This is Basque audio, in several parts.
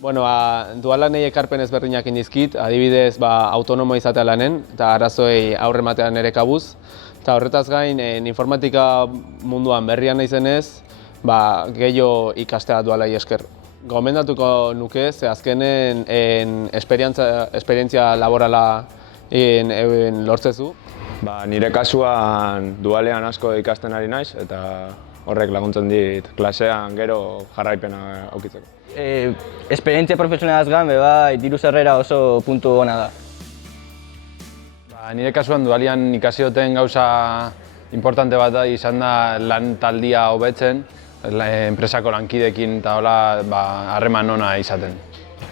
Bueno, dualanei ekarpen ezberdinak indizkit, adibidez autonomo izatea lanen, eta arazoei aurre ematean ere kabuz. Eta horretaz gain, informatika munduan berrian naizenez, gehiago ikastea dualai esker. Gomendatuko nuke, ze azkenen esperientzia laborala lortzezu. Nire kasuan dualean asko ikasten ari naiz, eta horrek laguntzen dit klasean gero jarraipena aukitzeko. Esperientzia profesionalaz gain, diru sarrera oso puntu ona da. Nire kasuan dualian ikasi duten gauza importante bat da izan da lan taldia hobetzen, enpresako lankidekin eta hola harreman ona izaten.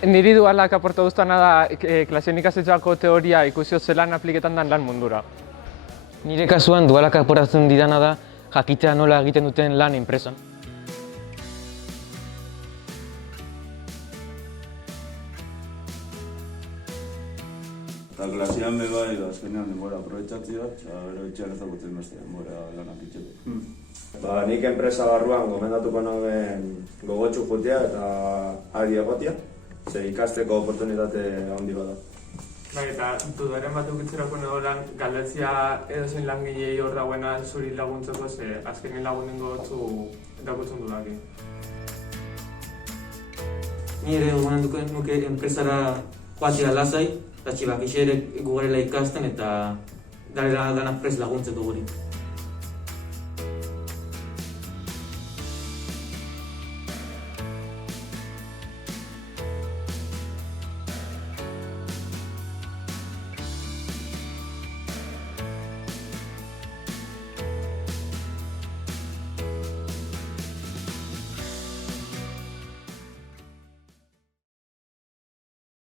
Niri dualak aporta duztana da klasean ikastetxeako teoria ikusio zelan apliketan den lan mundura. Nire kasuan dualak aportatzen didana da jakitea nola egiten duten lan enpresan. Eta klasean azkenean denbora aprobetxatzea, eta bero itxean ezagutzen beste denbora lanak itxeko. Nik enpresa barruan gomendatuko nagoen gogotsu jutea eta ari egotia, ze ikasteko oportunitate handi bada. Eta dudaren bat eukitzerako negolan, galdetzia edozein langilei hor dagoena zuri laguntzeko, ze azkenin lagunen gogotsu erakutzen dudaki. Ni ere gomendatuko nuke enpresara joatea lasai, eta txibak ere gugarela ikasten eta dara prest laguntzeko guri.